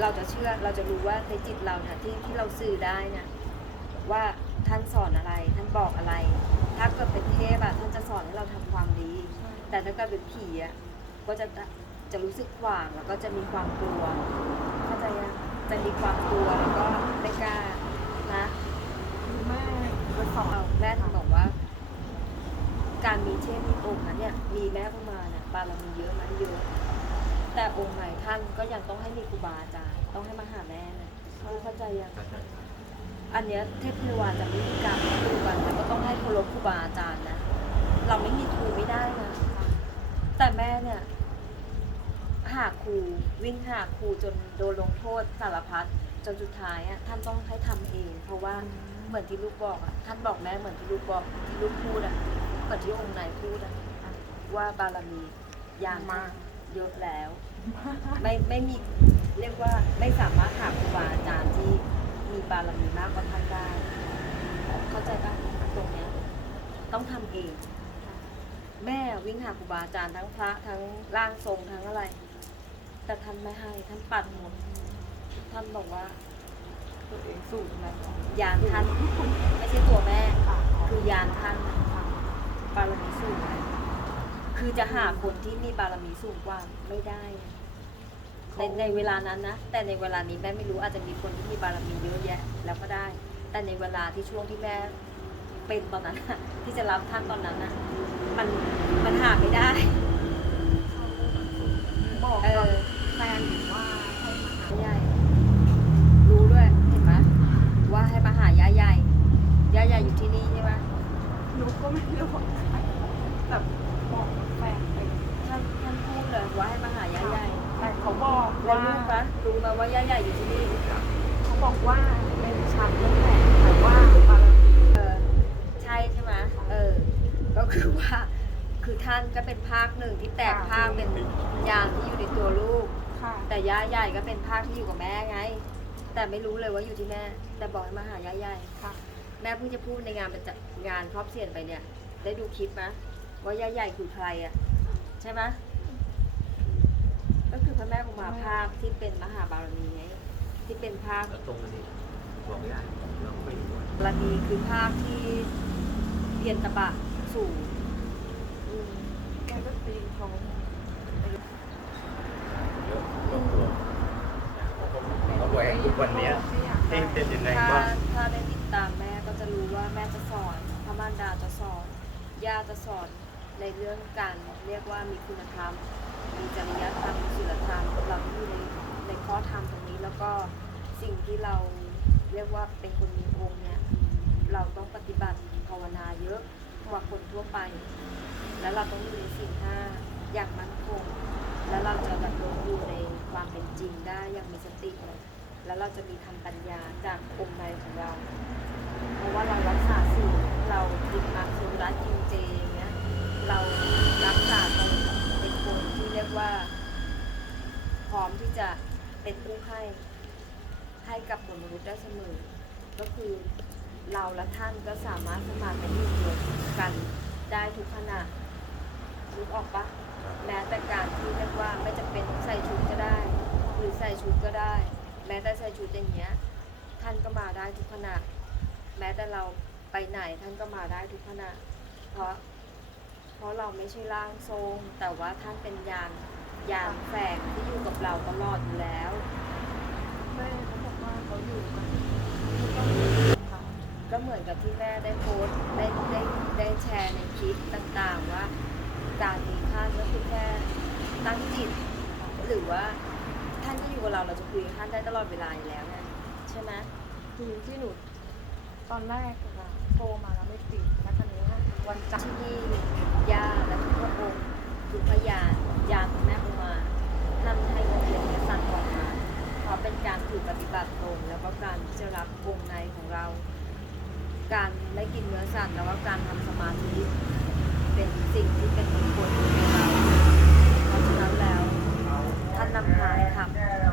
เราจะเชื่อเราจะรู้ว่าในจิตเราเนี่ยที่ที่เราสื่อได้เนี่ยว่าท่านสอนอะไร ท่านบอกอะไร ถ้าเกิดเป็นเทพอะท่านจะสอนให้เราทำความดี แต่ถ้าเกิดเป็นผีอะก็จะจะรู้สึกขวางแล้วก็จะมีความกลัวเข้าใจยังจะมีความกลัวแล้วก็ไม่กล้านะคือแม่ไปสอนเราแม่ถึงบอกว่า การมีเทพมีองค์นั้นเนี่ยมีแม่เข้ามาเนี่ยบารมีเยอะไหมันเยอะ แต่องค์ไหนท่านก็ยังต้องให้มีครูบาอาจารย์ต้องให้มาหาแม่นะเข้าใจยังอันเนี้ยเทพพิวาจะไม่มีการพูดกันแต่ก็ต้องให้เคารพครูบาอาจารย์นะ เราไม่มีครูไม่ได้นะแต่แม่เนี่ยหาครูวิ่งหาครูจนโดนลงโทษสารพัดจนสุดท้ายอะท่านต้องให้ทำเอง เพราะว่าเหมือนที่ลูกบอกอะท่านบอกแม่เหมือนที่ลูกบอกที่ลูกพูดอะเหมือนที่องค์ไหนพูดอะว่าบารมียางมาก เยอะแล้ว ไม่ไม่มีเรียกว่าไม่สามารถหาครูบาอาจารย์ที่มีบารมีมากกว่าท่านได้ เข้าใจปะตรงเนี้ยต้องทำเอง แม่วิ่งหาครูบาอาจารย์ทั้งพระทั้งร่างทรงทั้งอะไร แต่ท่านไม่ให้ท่านปัดหมดท่านบอกว่าตัวเองสู้ทำไมยานท่านไม่ใช่ตัวแม่ ค่ะ คือยานท่านบารมีสูง คือจะหาคนที่มีบารมีสูงกว่าไม่ได้นะในในเวลานั้นนะ แต่ในเวลานี้แม่ไม่รู้อาจจะมีคนที่มีบารมีเยอะแยะ แล้วก็ได้ แต่ในเวลาที่ช่วงที่แม่เป็นตอนนั้นน่ะที่จะรับท่านตอนนั้นน่ะมันมันหาไม่ได้บอกเอกับอแฟนหนูว่าให้มาไม่ใหญ่รู้ด้วยเห็นไหมว่าให้มาหาย่าใหญ่ย่าใหญ่อยู่ที่นี่ใช่ไหมหนูก็ไม่รู้ว่าใครแต่บอกกับแฟนไป ท่านท่านพูดเลย ว่าให้มาหาย่าใหญ่แต่เขาบอกแล้วว่ารู้ปะรู้มาว่าย่าใหญ่อยู่ที่นี่ เขาบอกว่าเป็นชั้นนั่นแหละแต่ว่าบารมีเออใช่ใช่ไหมเออ ก็คือว่า คือท่านก็เป็นภาคหนึ่งที่แตกภาคเป็นยางที่อยู่ในตัวลูก ค่ะแต่ย่าใหญ่ก็เป็นภาคที่อยู่กับแม่ไง แต่ไม่รู้เลยว่าอยู่ที่แม่ แต่บอกให้มาหาย่าใหญ่ ค่ะ แม่เพิ่งจะพูดในงานประจำงานครอบเสียนไปเนี่ย ได้ดูคลิปไหมว่าย่าใหญ่คือใครอะ ใช่ไหมก็คือพ ระแม่อุมาภาคที่เป็นมหาบารมีไงที่เป็นภาคแล้วตรงนี้บอกไม่ได้เราไม่รู้ว่าบารมีคือภาคที่เพียนตะบะสูงอืมแกก็ตีเขาเยอะครอบครัวครอบครัวแห่งทุกวันเนี้ยที่เป็นยังไงถ้าบ้างถ้าได้ติดตามแม่ก็จะรู้ว่าแม่จะสอนพระมารดาจะสอนย่าจะสอน ในเรื่องการเรียกว่ามีคุณธรรม มีจริยธรรมมีศีลธรรมเราอยู่ในในข้อธรรมตรงนี้แล้วก็สิ่งที่เราเรียกว่าเป็นคนมีองค์เนี่ยเราต้องปฏิบัติภาวนาเยอะกว่าคนทั่วไป แล้วเราต้องอยู่ในสิ่งห้าอย่างมั่นคงแล้วเราจะดำรงอยู่ในความเป็นจริงได้อย่างมีสติแล้วเราจะมีทำปัญญาจากองค์ในของเรา เพราะว่าเรารักษาสิ่งเราติดมาสุรัตกินเจอย่างเงี้ย เรารักษาตนเป็นคนที่เรียกว่า พร้อมที่จะเป็นผู้ให้ให้กับมนุษย์ได้เสมอ ก็คือเราและท่านก็สามารถสมานเป็นหนึ่งเดียวกันได้ทุกขณะนึกออกปะแม้แต่การที่เรียกว่าไม่จำเป็นใส่ชุดก็ได้ หรือใส่ชุดก็ได้ แม้แต่ใส่ชุดอย่างเงี้ยท่านก็มาได้ทุกขณะ แม้แต่เราไปไหนท่านก็มาได้ทุกขณะเพราะ เพราะเราไม่ใช่ร่างทรง แต่ว่าท่านเป็นยานยานแฝงที่อยู่กับเราตลอดอยู่แล้ว แม่เขาบอกว่าเขาอยู่มาไม่ต้องค่ะก็เหมือนกับที่แม่ได้โพสต์ได้ได้ได้แชร์ในคลิปต่างๆว่าการมีท่านก็คือแค่ตั้งจิต หรือว่าท่านก็อยู่กับเราเราจะคุยกับท่านได้ตลอดเวลาอยู่แล้วไงใช่ไหม คือที่หนูตอนแรกอะค่ะโทรมาแล้วไม่ติดแล้วทีนี้ วันจันทร์ที่ย่าและทุกพระองค์ทุกพยานยานแม่อุมาท่านให้องค์เดียนี่ยสั่งออกมาเพราะเป็นการถือปฏิบัติตนแล้วก็การที่จะรับองค์ในของเรา การไม่กินเนื้อสัตว์แล้วก็การทำสมาธิเป็นสิ่งที่เป็นมงคลในเราเพราะฉะนั้นแล้วท่านนำพาให้ทำ